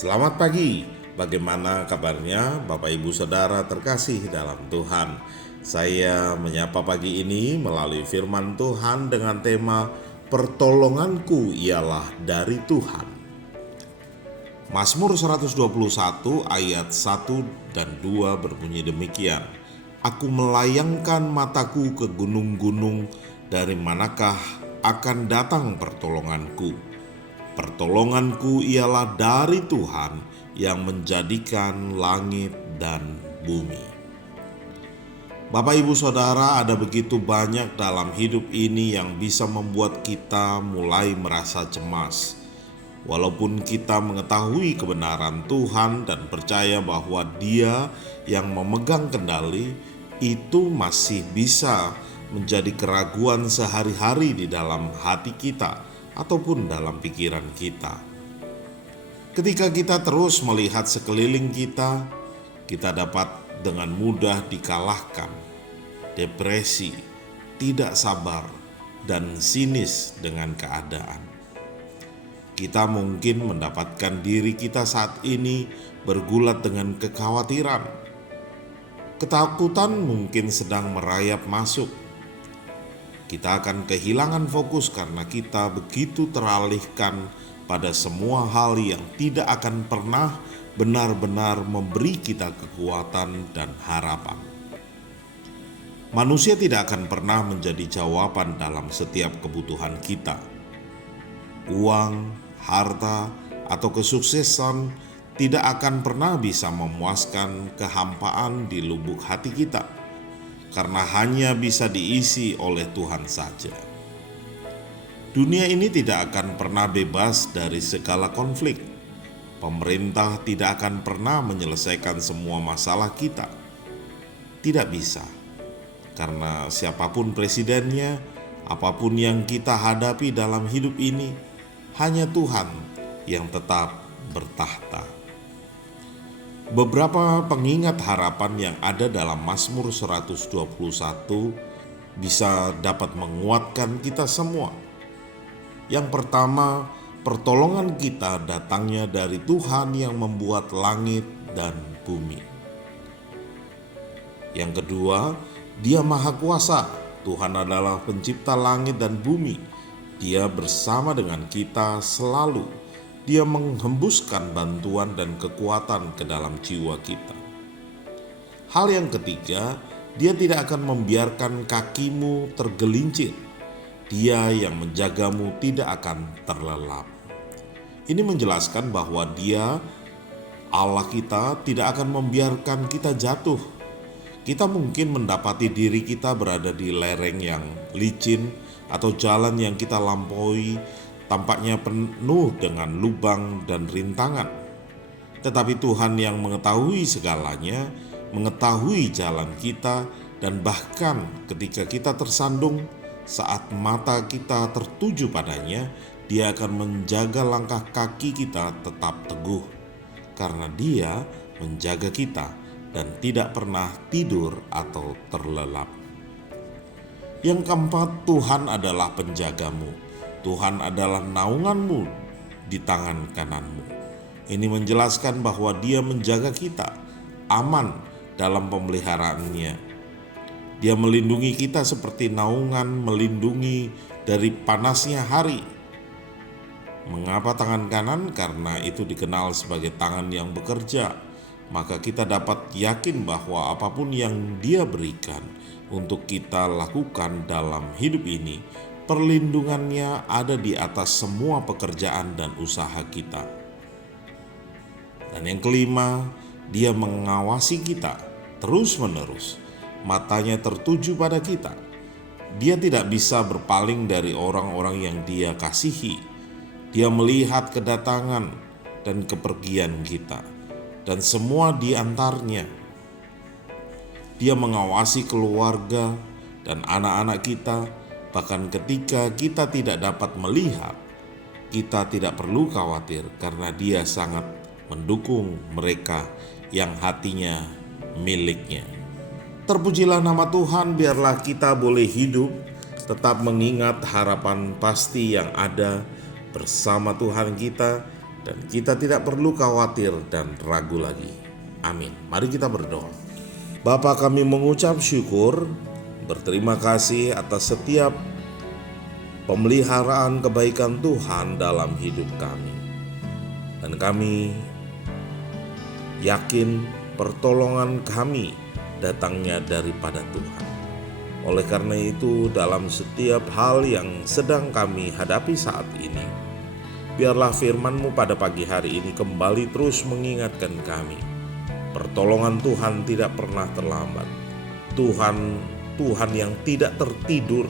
Selamat pagi, bagaimana kabarnya Bapak Ibu Saudara terkasih dalam Tuhan? Saya menyapa pagi ini melalui firman Tuhan dengan tema Pertolonganku ialah dari Tuhan. Mazmur 121 ayat 1 dan 2 berbunyi demikian. Aku melayangkan mataku ke gunung-gunung, dari manakah akan datang pertolonganku? Pertolonganku ialah dari Tuhan yang menjadikan langit dan bumi. Bapak Ibu Saudara, ada begitu banyak dalam hidup ini yang bisa membuat kita mulai merasa cemas. Walaupun kita mengetahui kebenaran Tuhan dan percaya bahwa Dia yang memegang kendali, itu masih bisa menjadi keraguan sehari-hari di dalam hati kita ataupun dalam pikiran kita. Ketika kita terus melihat sekeliling kita dapat dengan mudah dikalahkan, depresi, tidak sabar, dan sinis dengan keadaan. Kita mungkin mendapatkan diri kita saat ini bergulat dengan kekhawatiran. Ketakutan mungkin sedang merayap masuk. Kita akan kehilangan fokus karena kita begitu teralihkan pada semua hal yang tidak akan pernah benar-benar memberi kita kekuatan dan harapan. Manusia tidak akan pernah menjadi jawaban dalam setiap kebutuhan kita. Uang, harta, atau kesuksesan tidak akan pernah bisa memuaskan kehampaan di lubuk hati kita, karena hanya bisa diisi oleh Tuhan saja. Dunia ini tidak akan pernah bebas dari segala konflik. Pemerintah tidak akan pernah menyelesaikan semua masalah kita. Tidak bisa, karena siapapun presidennya, apapun yang kita hadapi dalam hidup ini, hanya Tuhan yang tetap bertahta. Beberapa pengingat harapan yang ada dalam Mazmur 121 bisa dapat menguatkan kita semua. Yang pertama, pertolongan kita datangnya dari Tuhan yang membuat langit dan bumi. Yang kedua, Dia Maha Kuasa. Tuhan adalah pencipta langit dan bumi. Dia bersama dengan kita selalu. Dia menghembuskan bantuan dan kekuatan ke dalam jiwa kita. Hal yang ketiga, Dia tidak akan membiarkan kakimu tergelincir. Dia yang menjagamu tidak akan terlelap. Ini menjelaskan bahwa Dia, Allah kita, tidak akan membiarkan kita jatuh. Kita mungkin mendapati diri kita berada di lereng yang licin atau jalan yang kita lampaui tampaknya penuh dengan lubang dan rintangan. Tetapi Tuhan yang mengetahui segalanya, mengetahui jalan kita, dan bahkan ketika kita tersandung, saat mata kita tertuju padanya, Dia akan menjaga langkah kaki kita tetap teguh, karena Dia menjaga kita dan tidak pernah tidur atau terlelap. Yang keempat, Tuhan adalah penjagamu. Tuhan adalah naunganmu di tangan kananmu. Ini menjelaskan bahwa Dia menjaga kita aman dalam pemeliharaannya. Dia melindungi kita seperti naungan melindungi dari panasnya hari. Mengapa tangan kanan? Karena itu dikenal sebagai tangan yang bekerja. Maka kita dapat yakin bahwa apapun yang Dia berikan untuk kita lakukan dalam hidup ini, perlindungannya ada di atas semua pekerjaan dan usaha kita. Dan yang kelima, Dia mengawasi kita terus-menerus. Matanya tertuju pada kita. Dia tidak bisa berpaling dari orang-orang yang Dia kasihi. Dia melihat kedatangan dan kepergian kita, dan semua di antaranya. Dia mengawasi keluarga dan anak-anak kita. Bahkan ketika kita tidak dapat melihat, kita tidak perlu khawatir karena Dia sangat mendukung mereka yang hatinya miliknya. Terpujilah nama Tuhan, biarlah kita boleh hidup tetap mengingat harapan pasti yang ada bersama Tuhan kita dan kita tidak perlu khawatir dan ragu lagi. Amin. Mari kita berdoa. Bapa, kami mengucap syukur, berterima kasih atas setiap pemeliharaan kebaikan Tuhan dalam hidup kami. Dan kami yakin pertolongan kami datangnya daripada Tuhan. Oleh karena itu, dalam setiap hal yang sedang kami hadapi saat ini, biarlah firman-Mu pada pagi hari ini kembali terus mengingatkan kami. Pertolongan Tuhan tidak pernah terlambat. Tuhan yang tidak tertidur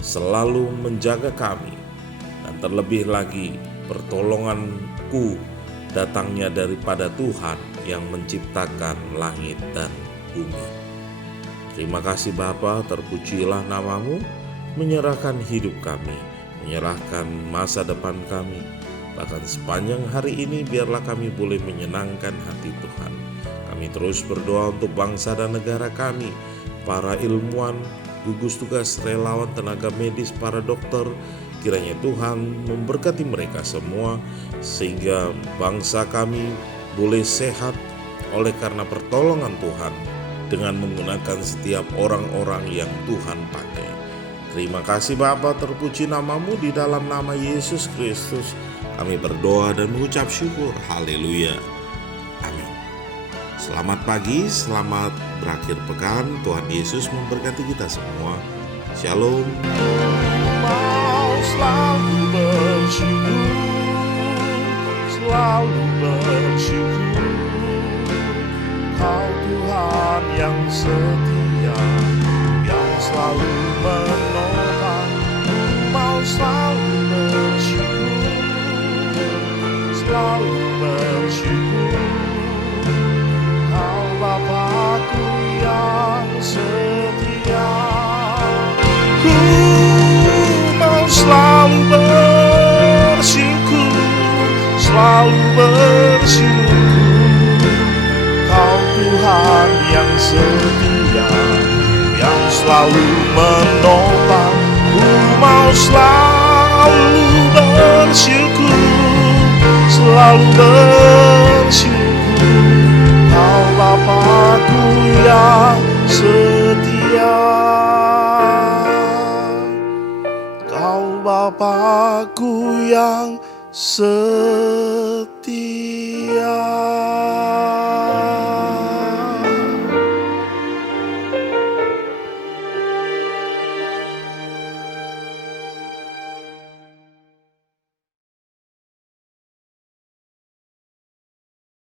selalu menjaga kami. Dan terlebih lagi, pertolonganku datangnya daripada Tuhan yang menciptakan langit dan bumi. Terima kasih Bapa, terpujilah nama-Mu, menyerahkan hidup kami, menyerahkan masa depan kami. Bahkan sepanjang hari ini biarlah kami boleh menyenangkan hati Tuhan. Kami terus berdoa untuk bangsa dan negara kami, para ilmuwan, gugus tugas, relawan, tenaga medis, para dokter. Kiranya Tuhan memberkati mereka semua, sehingga bangsa kami boleh sehat oleh karena pertolongan Tuhan, dengan menggunakan setiap orang-orang yang Tuhan pakai. Terima kasih Bapa, terpuji nama-Mu, di dalam nama Yesus Kristus kami berdoa dan mengucap syukur. Haleluya. Amin. Selamat pagi, selamat berakhir pekan. Tuhan Yesus memberkati kita semua. Shalom. Mau selalu bersyukur, selalu bersyukur. Kau Tuhan yang setia, yang selalu menopang. Mau selalu bersyukur, selalu bersyukur. Kau Bapa-Ku yang setia. Ku mau selalu bersyukur, selalu bersyukur. Kau Tuhan yang setia, yang selalu menopang. Ku mau selalu bersyukur, selalu bersyukur. Kau Bapa-Ku yang setia, Kau Bapa-Ku yang setia.